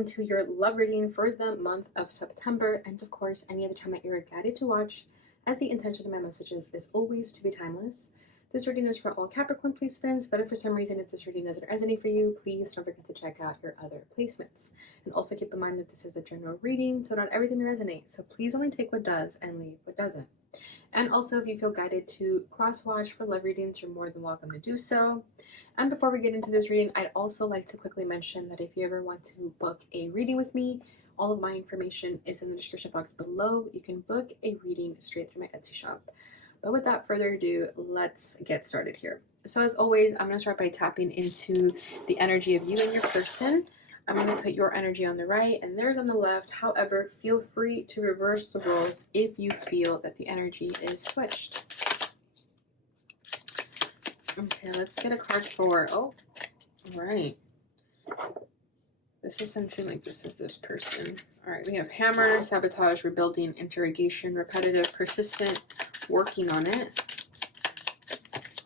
welcome to your love reading for the month of September, and of course any other time that you're guided to watch, as the intention of my messages is always to be timeless. This reading is for all Capricorn placements, but if for some reason this reading doesn't resonate for you, please don't forget to check out your other placements. And also keep in mind that this is a general reading, so not everything will resonate, so please only take what does and leave what doesn't. And also, if you feel guided to cross-watch for love readings, you're more than welcome to do so. And before we get into this reading, I'd also like to quickly mention that if you ever want to book a reading with me, all of my information is in the description box below. You can book a reading straight through my Etsy shop. But without further ado, let's get started here. So as always, I'm going to start by tapping into the energy of you and your person. I'm going to put your energy on the right and theirs on the left. However, feel free to reverse the roles if you feel that the energy is switched. Okay, let's get a card for, all right. This is sensing like this is this person. All right, we have hammer, sabotage, rebuilding, interrogation, repetitive, persistent, working on it.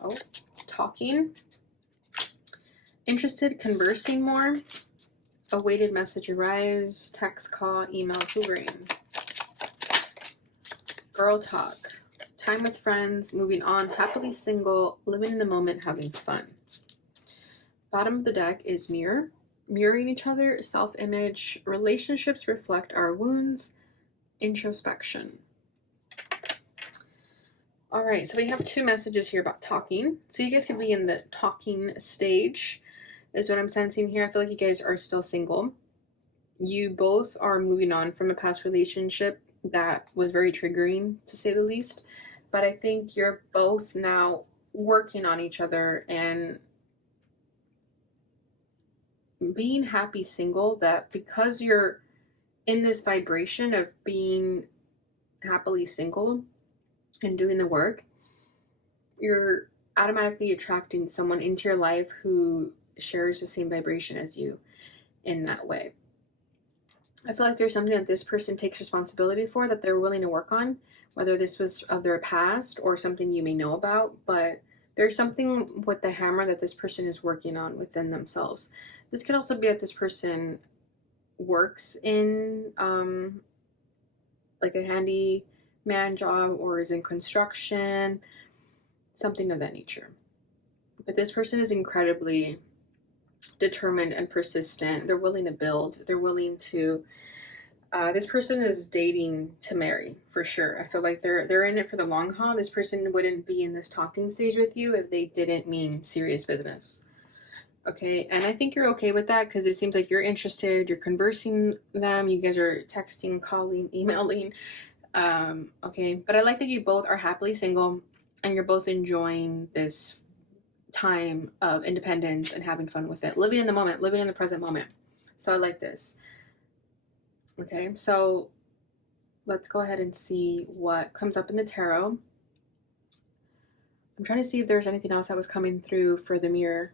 Oh, talking. Interested, conversing more. Awaited message arrives, text, call, email, hoovering. Girl talk. Time with friends, moving on, happily single, living in the moment, having fun. Bottom of the deck is mirror. Mirroring each other, self-image, relationships reflect our wounds, introspection. All right, so we have two messages here about talking. So you guys could be in the talking stage, is what I'm sensing here. I feel like you guys are still single. You both are moving on from a past relationship that was very triggering, to say the least. But I think you're both now working on each other and being happy single, that because you're in this vibration of being happily single and doing the work, you're automatically attracting someone into your life who shares the same vibration as you in that way. I feel like there's something that this person takes responsibility for, that they're willing to work on, whether this was of their past or something you may know about, but there's something with the hammer that this person is working on within themselves. This could also be that this person works in like a handyman job or is in construction, something of that nature. But this person is incredibly determined and persistent. They're willing to build. They're willing to this person is dating to marry for sure. I feel like they're in it for the long haul. This person wouldn't be in this talking stage with you if they didn't mean serious business. Okay, and I think you're okay with that because it seems like you're interested, you're conversing them, you guys are texting, calling, emailing. Okay, but I like that you both are happily single and you're both enjoying this time of independence and having fun with it, living in the moment, living in the present moment. So I like this. Okay, so let's go ahead and see what comes up in the tarot. I'm trying to see if there's anything else that was coming through for the mirror,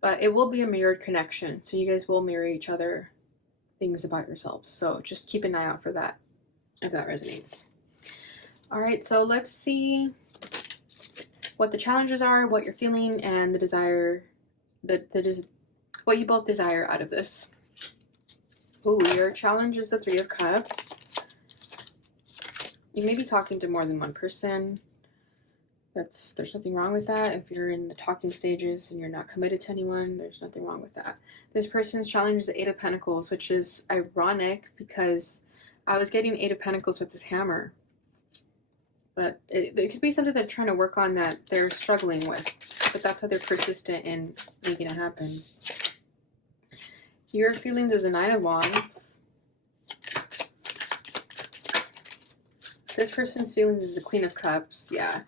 but it will be a mirrored connection, so you guys will mirror each other things about yourselves, so just keep an eye out for that if that resonates. All right, so let's see what the challenges are, what you're feeling, and the desire, what you both desire out of this. Ooh, your challenge is the Three of Cups. You may be talking to more than one person. There's nothing wrong with that. If you're in the talking stages and you're not committed to anyone, there's nothing wrong with that. This person's challenge is the Eight of Pentacles, which is ironic because I was getting Eight of Pentacles with this hammer. But it could be something they're trying to work on that they're struggling with. But that's why they're persistent in making it happen. Your feelings is the Nine of Wands. This person's feelings is the Queen of Cups. Yeah,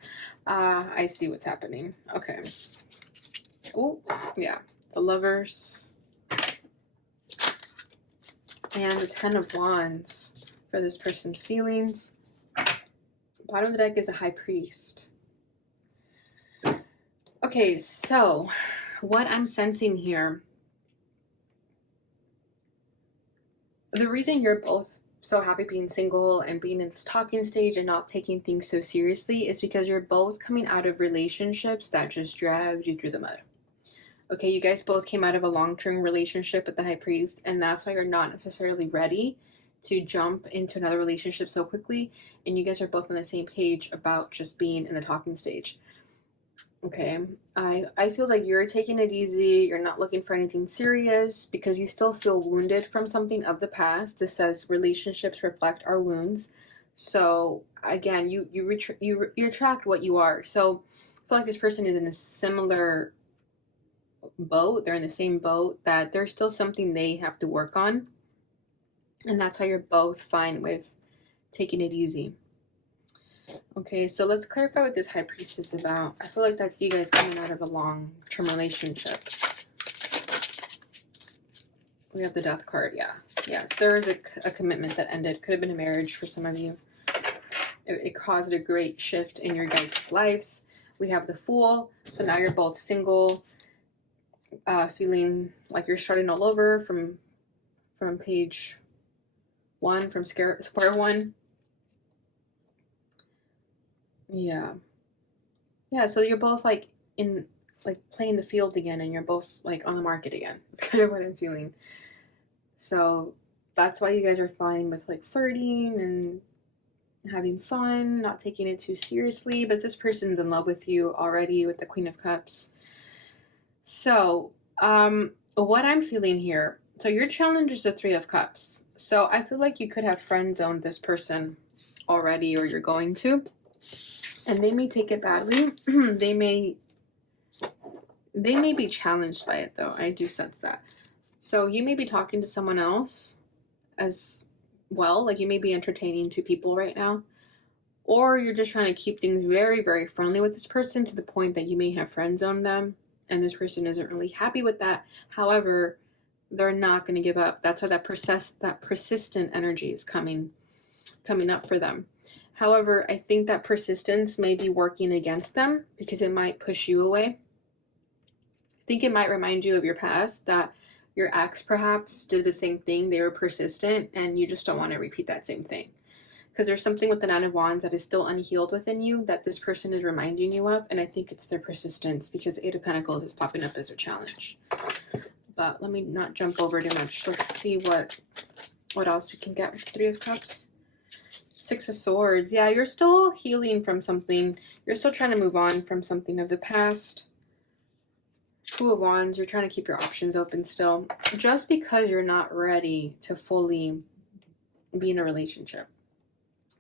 I see what's happening. Okay. Oh, yeah. The Lovers. And the Ten of Wands for this person's feelings. Bottom of the deck is a High Priest. Okay, so what I'm sensing here, the reason you're both so happy being single and being in this talking stage and not taking things so seriously is because you're both coming out of relationships that just dragged you through the mud. Okay, you guys both came out of a long-term relationship with the High Priest, and that's why you're not necessarily ready to jump into another relationship so quickly. And you guys are both on the same page about just being in the talking stage. Okay, I feel like you're taking it easy. You're not looking for anything serious because you still feel wounded from something of the past. This says relationships reflect our wounds. So again, you attract what you are. So I feel like this person is in a similar boat. They're in the same boat, that there's still something they have to work on, and that's why you're both fine with taking it easy. Okay, so let's clarify what this High Priest is about. I feel like that's you guys coming out of a long-term relationship. We have the Death card. Yes, there is a commitment that ended. Could have been a marriage for some of you. It caused a great shift in your guys' lives. We have the Fool. So now you're both single, feeling like you're starting all over from page one, from square one. Yeah, so you're both like playing the field again, and you're both like on the market again. It's kind of what I'm feeling. So that's why you guys are fine with like flirting and having fun, not taking it too seriously. But this person's in love with you already with the Queen of Cups. So what I'm feeling here, so your challenge is the Three of Cups. So I feel like you could have friend zoned this person already, or you're going to, and they may take it badly. they may be challenged by it, though. I do sense that. So you may be talking to someone else as well. Like you may be entertaining two people right now, or you're just trying to keep things very, very friendly with this person to the point that you may have friend zoned them, and this person isn't really happy with that. However, they're not going to give up. That's why that persistent energy is coming up for them. However, I think that persistence may be working against them because it might push you away. I think it might remind you of your past, that your ex perhaps did the same thing. They were persistent, and you just don't want to repeat that same thing. Because there's something with the Nine of Wands that is still unhealed within you that this person is reminding you of, and I think it's their persistence, because Eight of Pentacles is popping up as a challenge. But let me not jump over too much. Let's see what else we can get with Three of Cups. Six of Swords. Yeah, you're still healing from something. You're still trying to move on from something of the past. Two of Wands. You're trying to keep your options open still. Just because you're not ready to fully be in a relationship.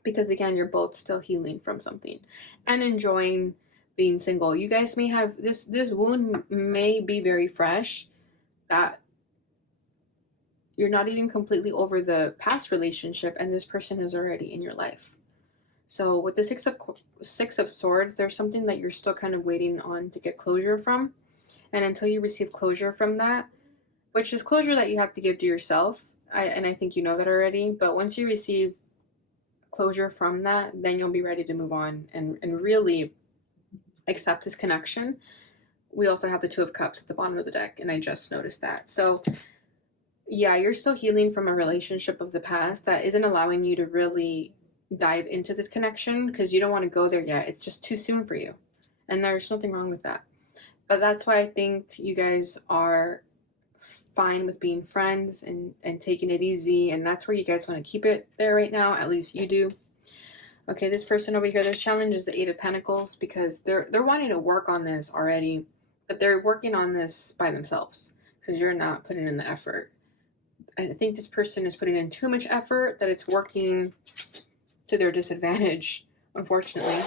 Because again, you're both still healing from something and enjoying being single. You guys may have this wound may be very fresh, that you're not even completely over the past relationship, and this person is already in your life. So with the Six of Swords, there's something that you're still kind of waiting on to get closure from. And until you receive closure from that, which is closure that you have to give to yourself, and I think you know that already, but once you receive closure from that, then you'll be ready to move on and really accept this connection. We also have the Two of Cups at the bottom of the deck, and I just noticed that. So yeah, you're still healing from a relationship of the past that isn't allowing you to really dive into this connection because you don't want to go there yet. It's just too soon for you, and there's nothing wrong with that. But that's why I think you guys are fine with being friends and taking it easy, and that's where you guys want to keep it there right now. At least you do. Okay, this person over here, this challenge is the Eight of Pentacles, because they're wanting to work on this already, but they're working on this by themselves because you're not putting in the effort. I think this person is putting in too much effort that it's working to their disadvantage, unfortunately.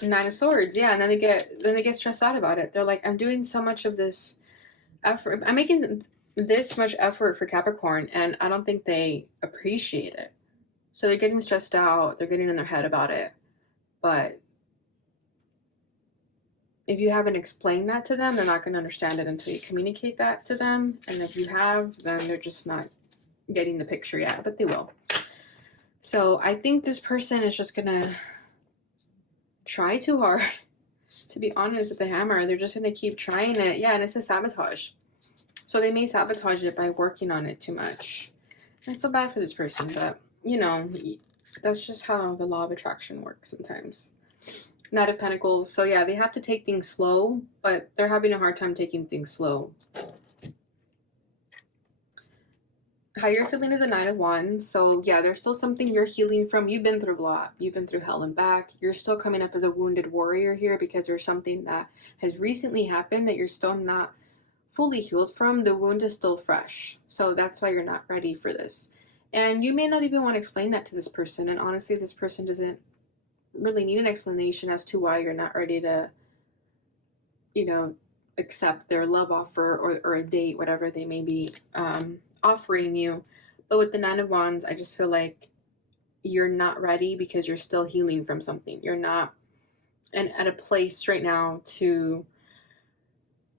Nine of Swords, yeah, and then they get stressed out about it. They're like, I'm doing so much of this effort. I'm making this much effort for Capricorn, and I don't think they appreciate it. So they're getting stressed out. They're getting in their head about it. But if you haven't explained that to them, they're not going to understand it until you communicate that to them. And if you have, then they're just not getting the picture yet, but they will. So I think this person is just going to try too hard. To be honest with the Hammer, they're just going to keep trying it. Yeah, and it's a sabotage. So they may sabotage it by working on it too much. I feel bad for this person, but, you know, that's just how the law of attraction works sometimes. Knight of Pentacles. So yeah, they have to take things slow, but they're having a hard time taking things slow. How you're feeling is a Knight of Wands. So yeah, there's still something you're healing from. You've been through a lot. You've been through hell and back. You're still coming up as a wounded warrior here because there's something that has recently happened that you're still not fully healed from. The wound is still fresh. So that's why you're not ready for this. And you may not even want to explain that to this person. And honestly, this person doesn't really need an explanation as to why you're not ready to, you know, accept their love offer or a date, whatever they may be offering you. But with the Nine of Wands, I just feel like you're not ready because you're still healing from something. You're not at a place right now to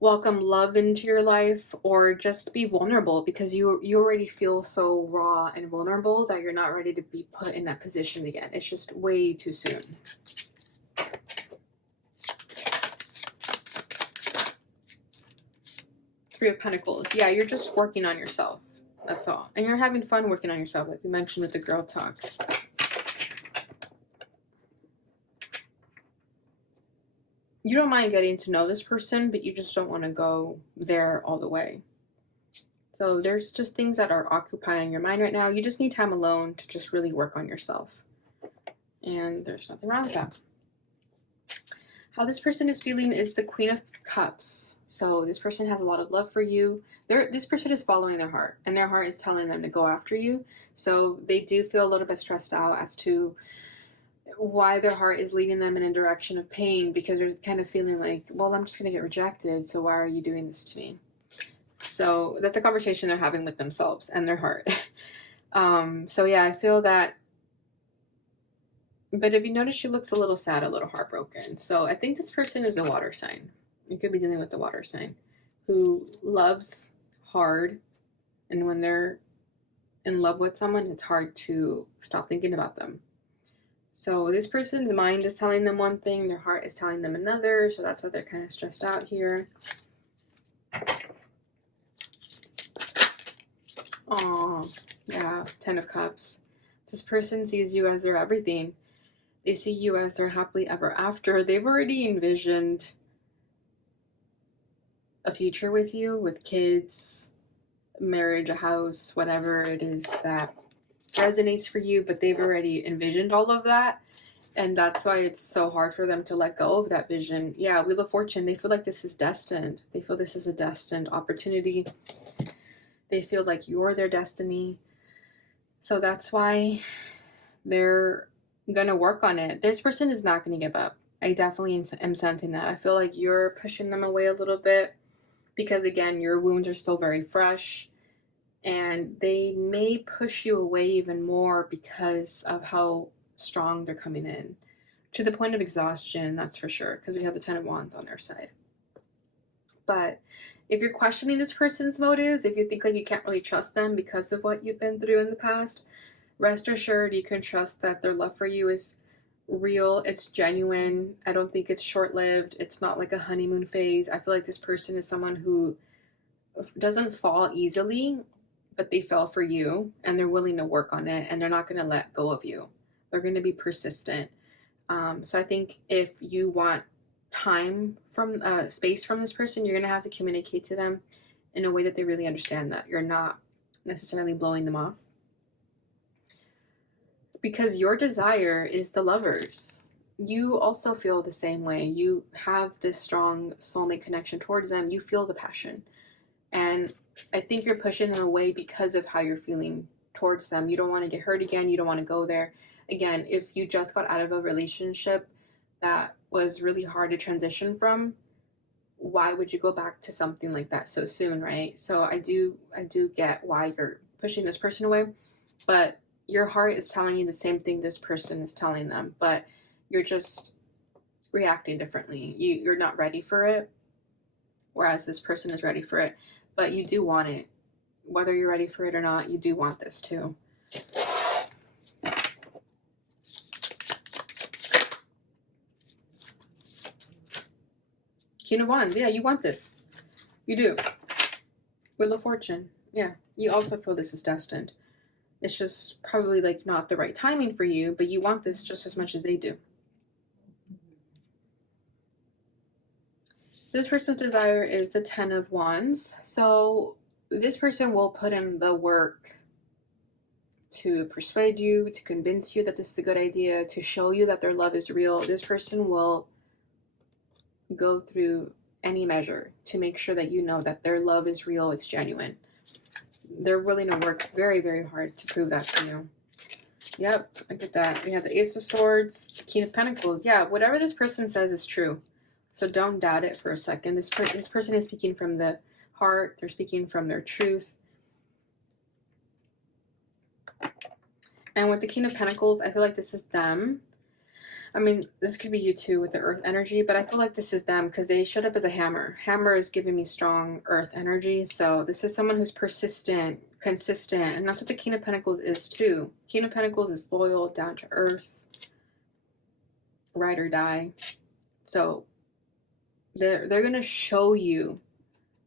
welcome love into your life or just be vulnerable, because you already feel so raw and vulnerable that you're not ready to be put in that position again. It's just way too soon. Three of Pentacles. Yeah, you're just working on yourself. That's all. And you're having fun working on yourself, like we mentioned with the girl talk. You don't mind getting to know this person, but you just don't want to go there all the way. So there's just things that are occupying your mind right now. You just need time alone to just really work on yourself. And there's nothing wrong with that. How this person is feeling is the Queen of Cups. So this person has a lot of love for you. This person is following their heart, and their heart is telling them to go after you. So they do feel a little bit stressed out as to why their heart is leading them in a direction of pain, because they're kind of feeling like, well, I'm just going to get rejected, so why are you doing this to me? So that's a conversation they're having with themselves and their heart. So yeah, I feel that. But if you notice, she looks a little sad, a little heartbroken. So I think this person is a water sign. You could be dealing with a water sign who loves hard, and when they're in love with someone, it's hard to stop thinking about them. So this person's mind is telling them one thing, their heart is telling them another, so that's why they're kind of stressed out here. Oh, yeah, Ten of Cups. This person sees you as their everything. They see you as their happily ever after. They've already envisioned a future with you, with kids, marriage, a house, whatever it is that resonates for you, but they've already envisioned all of that, and that's why it's so hard for them to let go of that vision. Yeah, Wheel of Fortune, they feel like this is destined. They feel this is a destined opportunity. They feel like you're their destiny. So that's why they're gonna work on it. This person is not gonna give up. I definitely am sensing that. I feel like you're pushing them away a little bit because, again, your wounds are still very fresh. And they may push you away even more because of how strong they're coming in. To the point of exhaustion, that's for sure, because we have the Ten of Wands on their side. But if you're questioning this person's motives, if you think like you can't really trust them because of what you've been through in the past, rest assured you can trust that their love for you is real, it's genuine. I don't think it's short-lived. It's not like a honeymoon phase. I feel like this person is someone who doesn't fall easily, but they fell for you and they're willing to work on it, and they're not going to let go of you. They're going to be persistent. So I think if you want time from space from this person, you're going to have to communicate to them in a way that they really understand that you're not necessarily blowing them off, because your desire is the Lovers. You also feel the same way. You have this strong soulmate connection towards them. You feel the passion, and I think you're pushing them away because of how you're feeling towards them. You don't want to get hurt again. You don't want to go there. Again, if you just got out of a relationship that was really hard to transition from, why would you go back to something like that so soon, right? So I do get why you're pushing this person away, but your heart is telling you the same thing this person is telling them, but you're just reacting differently. You're not ready for it, whereas this person is ready for it. But you do want it. Whether you're ready for it or not, you do want this too. King of Wands. Yeah, you want this. You do. Wheel of Fortune. Yeah, you also feel this is destined. It's just probably like not the right timing for you, but you want this just as much as they do. This person's desire is the 10 of Wands. So this person will put in the work to persuade you, to convince you that this is a good idea, to show you that their love is real. This person will go through any measure to make sure that you know that their love is real, it's genuine. They're willing to work very, very hard to prove that to you. Yep, I get that. We have the Ace of Swords, King of Pentacles. Yeah, whatever this person says is true. So don't doubt it for a second. This person is speaking from the heart. They're speaking from their truth. And with the King of Pentacles, I feel like this is them. I mean, this could be you too with the earth energy, but I feel like this is them because they showed up as a hammer. Hammer is giving me strong earth energy. So this is someone who's persistent, consistent, and that's what the King of Pentacles is too. King of Pentacles is loyal, down to earth, ride or die. So they're going to show you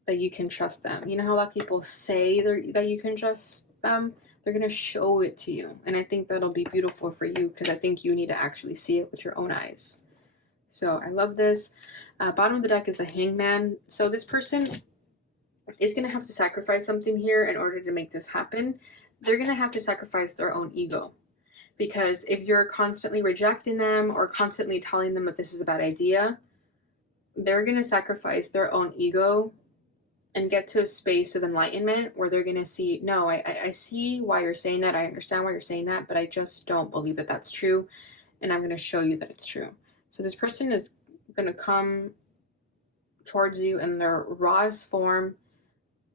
that you can trust them. You know how a lot of people say that you can trust them? They're going to show it to you. And I think that'll be beautiful for you because I think you need to actually see it with your own eyes. So I love this. Bottom of the deck is the Hangman. So this person is going to have to sacrifice something here in order to make this happen. They're going to have to sacrifice their own ego. Because if you're constantly rejecting them or constantly telling them that this is a bad idea, they're going to sacrifice their own ego and get to a space of enlightenment where they're going to see, no, I see why you're saying that. I understand why you're saying that, but I just don't believe that that's true. And I'm going to show you that it's true. So this person is going to come towards you in their rawest form,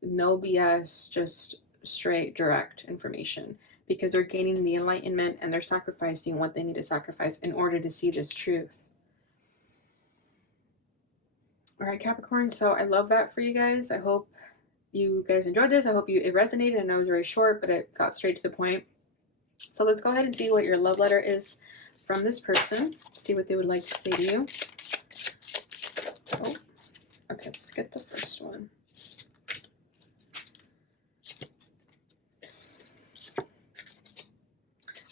no BS, just straight, direct information. Because they're gaining the enlightenment and they're sacrificing what they need to sacrifice in order to see this truth. All right, Capricorn, so I love that for you guys. I hope you guys enjoyed this. I hope it resonated. I know it was very short, but it got straight to the point. So let's go ahead and see what your love letter is from this person. See what they would like to say to you. Oh, okay, let's get the first one.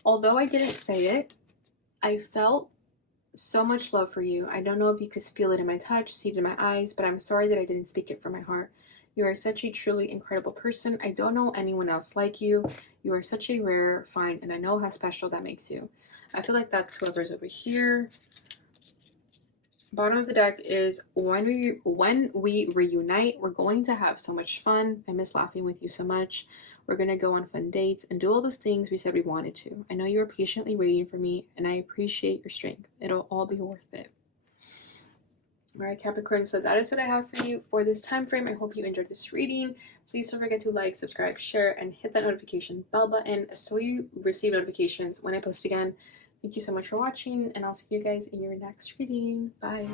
Although I didn't say it, I felt so much love for you. I don't know if you could feel it in my touch, see it in my eyes, but I'm sorry that I didn't speak it from my heart. You are such a truly incredible person. I don't know anyone else like you. You are such a rare find, and I know how special that makes you. I feel like that's whoever's over here. Bottom of the deck is when we reunite, we're going to have so much fun. I miss laughing with you so much. We're going to go on fun dates and do all those things we said we wanted to. I know you are patiently waiting for me, and I appreciate your strength. It'll all be worth it. All right, Capricorn, so that is what I have for you for this time frame. I hope you enjoyed this reading. Please don't forget to like, subscribe, share, and hit that notification bell button so you receive notifications when I post again. Thank you so much for watching, and I'll see you guys in your next reading. Bye.